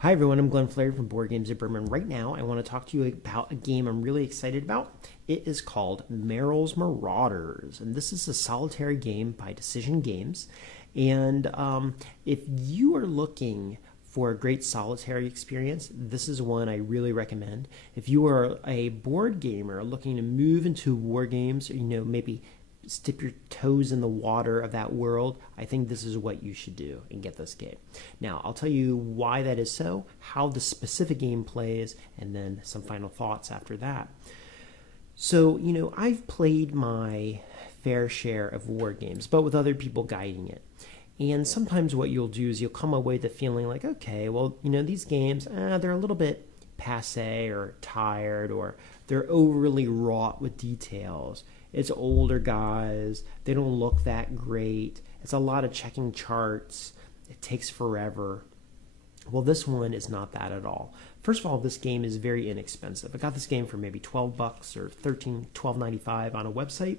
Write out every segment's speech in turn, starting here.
Hi everyone, I'm Glenn Flair from Board Games at Berman. Right now, I want to talk to you about a game I'm really excited about. It is called Merills Marauders, and this is a solitary game by Decision Games. And if you are looking for a great solitary experience, this is one I really recommend. If you are a board gamer looking to move into war games, or maybe dip your toes in the water of that world, I think this is what you should do and get this game. Now, I'll tell you why that is so, how the specific game plays, and then some final thoughts after that. So, I've played my fair share of war games, but with other people guiding it. And sometimes what you'll do is you'll come away with the feeling like, okay, well, these games, they're a little bit passe or tired, or they're overly wrought with details. It's older guys. They don't look that great. It's a lot of checking charts. It takes forever. Well, this one is not that at all. First of all, this game is very inexpensive. I got this game for maybe $12 or $12.95 on a website,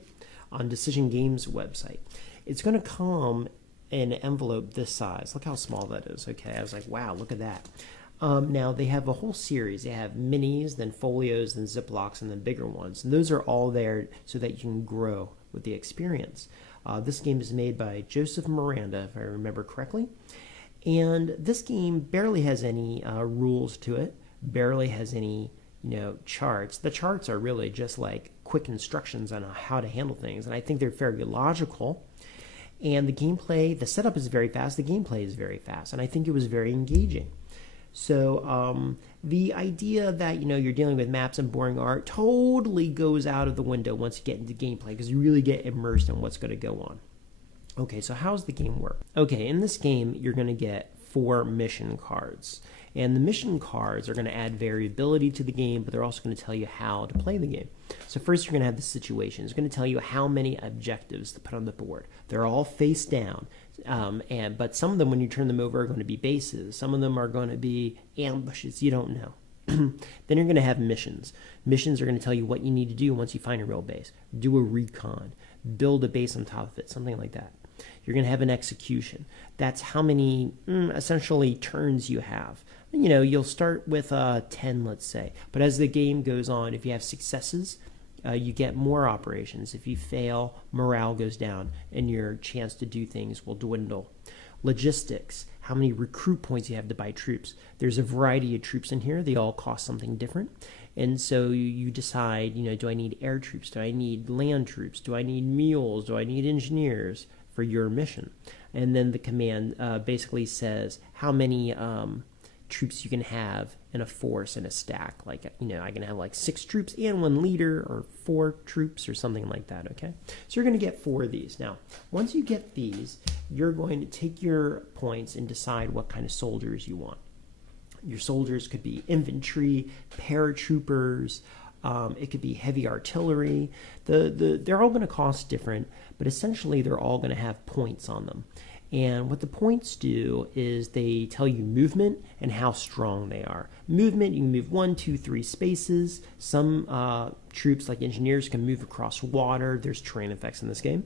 on Decision Games website. It's going to come in an envelope this size. Look how small that is. Okay, I was like, wow, look at that. Now, they have a whole series. They have minis, then folios, then Ziplocs, and then bigger ones. And those are all there so that you can grow with the experience. This game is made by Joseph Miranda, if I remember correctly. And this game barely has any rules to it, barely has any charts. The charts are really just like quick instructions on how to handle things, and I think they're fairly logical. And the gameplay, the setup is very fast, the gameplay is very fast, and I think it was very engaging. So the idea that you're dealing with maps and boring art totally goes out of the window once you get into gameplay, because you really get immersed in what's going to go on. Okay, so how's the game work? Okay, in this game you're going to get 4 mission cards, and the mission cards are going to add variability to the game, but they're also going to tell you how to play the game. So first you're going to have the situation. It's going to tell you how many objectives to put on the board. They're all face down. But some of them, when you turn them over, are going to be bases. Some of them are going to be ambushes. You don't know. Then you're going to have missions. Missions are going to tell you what you need to do once you find a real base. Do a recon. Build a base on top of it. Something like that. You're going to have an execution. That's how many, essentially, turns you have. You'll start with 10, let's say. But as the game goes on, if you have successes, you get more operations. If you fail, morale goes down, and your chance to do things will dwindle. Logistics, how many recruit points you have to buy troops. There's a variety of troops in here. They all cost something different. And so you decide, do I need air troops? Do I need land troops? Do I need mules? Do I need engineers for your mission? And then the command basically says how many troops you can have in a force in a stack. Like, I can have like 6 troops and 1 leader, or 4 troops or something like that, okay? So you're going to get 4 of these. Now, once you get these, you're going to take your points and decide what kind of soldiers you want. Your soldiers could be infantry, paratroopers, it could be heavy artillery. They're all going to cost different, but essentially they're all going to have points on them. And what the points do is they tell you movement and how strong they are. Movement, you can move 1, 2, 3 spaces. Some troops, like engineers, can move across water. There's terrain effects in this game.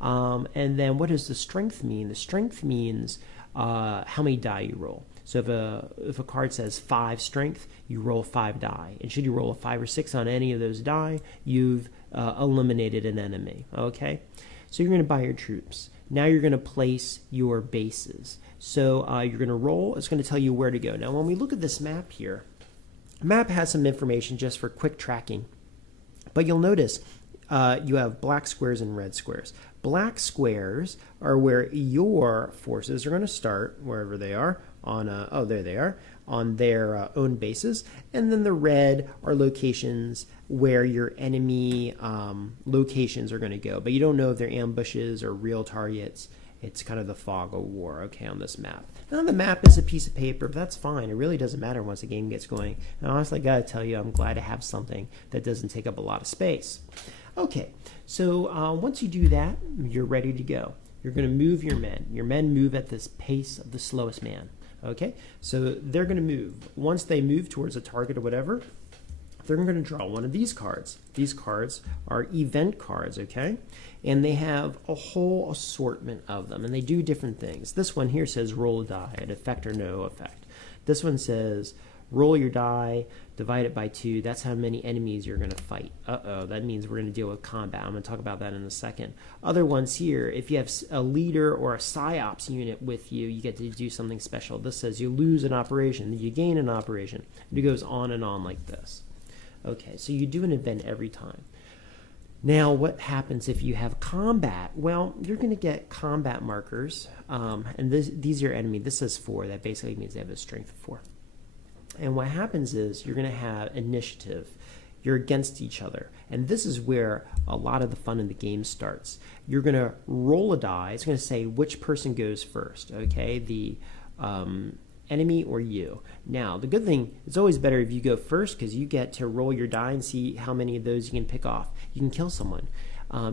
And then what does the strength mean? The strength means how many die you roll. So if a card says 5 strength, you roll 5 die. And should you roll a 5 or 6 on any of those die, you've eliminated an enemy. Okay? So you're going to buy your troops. Now you're going to place your bases. So you're going to roll. It's going to tell you where to go. Now, when we look at this map here, the map has some information just for quick tracking. But you'll notice you have black squares and red squares. Black squares are where your forces are going to start, wherever they are, on there they are, on their own bases. And then the red are locations where your enemy locations are going to go. But you don't know if they're ambushes or real targets. It's kind of the fog of war, okay, on this map. Now, the map is a piece of paper, but that's fine. It really doesn't matter once the game gets going. And honestly, I got to tell you, I'm glad to have something that doesn't take up a lot of space. Okay, so once you do that, you're ready to go. You're going to move your men. Your men move at this pace of the slowest man. Okay, so they're going to move. Once they move towards a target or whatever, they're going to draw one of these cards. These cards are event cards, okay? And they have a whole assortment of them, and they do different things. This one here says roll a die, an effect or no effect. This one says roll your die, divide it by 2. That's how many enemies you're going to fight. That means we're going to deal with combat. I'm going to talk about that in a second. Other ones here, if you have a leader or a psyops unit with you, you get to do something special. This says you lose an operation, you gain an operation. And it goes on and on like this. Okay, so you do an event every time. Now, what happens if you have combat? Well, you're going to get combat markers, and these are your enemy. This says 4. That basically means they have a strength of 4. And what happens is you're going to have initiative. You're against each other. And this is where a lot of the fun in the game starts. You're going to roll a die. It's going to say which person goes first, okay? The enemy or you. Now, the good thing, it's always better if you go first because you get to roll your die and see how many of those you can pick off. You can kill someone.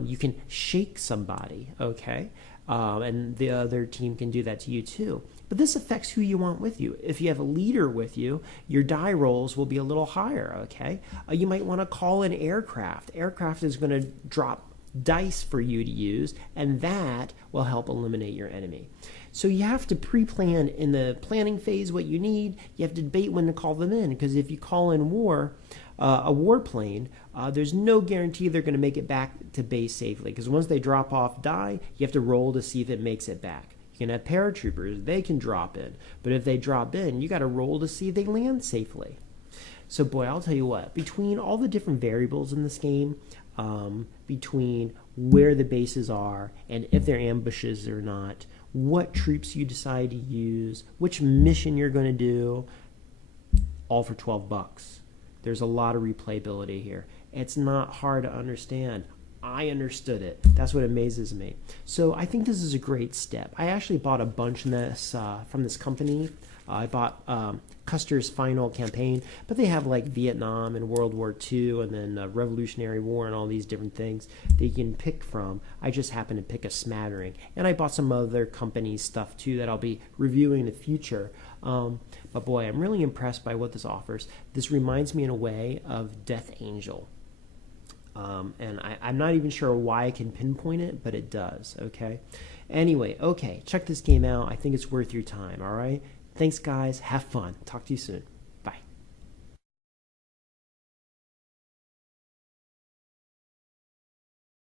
You can shake somebody, okay? And the other team can do that to you too. But this affects who you want with you. If you have a leader with you, your die rolls will be a little higher, okay? You might want to call in aircraft. Aircraft is going to drop dice for you to use, and that will help eliminate your enemy. So you have to pre-plan in the planning phase what you need. You have to debate when to call them in, because if you call in a warplane, there's no guarantee they're going to make it back to base safely, because once they drop off die, you have to roll to see if it makes it back. You can have paratroopers, they can drop in, but if they drop in, you got to roll to see if they land safely. So boy, I'll tell you what, between all the different variables in this game, between where the bases are and if they're ambushes or not, what troops you decide to use, which mission you're going to do, all for $12. There's a lot of replayability here. It's not hard to understand. I understood it. That's what amazes me. So I think this is a great step. I actually bought a bunch in this, from this company. I bought Custer's Final Campaign, but they have like Vietnam and World War II and then Revolutionary War and all these different things that you can pick from. I just happened to pick a smattering. And I bought some other company stuff too that I'll be reviewing in the future. But boy, I'm really impressed by what this offers. This reminds me in a way of Death Angel. And I'm not even sure why I can pinpoint it, but it does, okay? Anyway, okay, check this game out. I think it's worth your time, all right? Thanks, guys. Have fun. Talk to you soon.